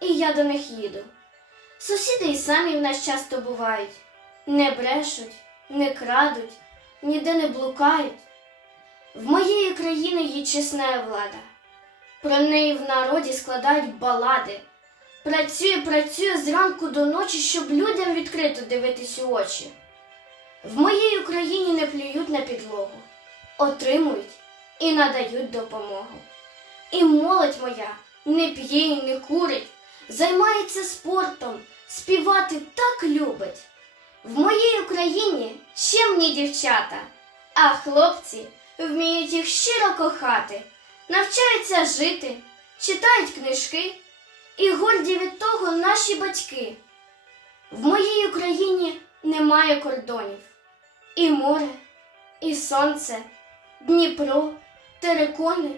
і я до них їду. Сусіди й самі в нас часто бувають, не брешуть, не крадуть, ніде не блукають. В моєї країни є чесна влада. Про неї в народі складають балади. Працює, працює зранку до ночі, щоб людям відкрито дивитись у очі. В моїй Україні не плюють на підлогу, отримують і надають допомогу. І молодь моя не п'є і не курить, займається спортом, співати так любить. В моїй Україні чемні дівчата, а хлопці вміють їх щиро кохати, навчаються жити, читають книжки, і горді від того наші батьки. В моїй Україні немає кордонів, і море, і сонце, Дніпро, терикони,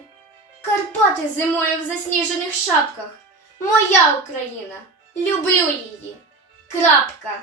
Карпати зимою в засніжених шапках. Моя Україна, люблю її. Крапка.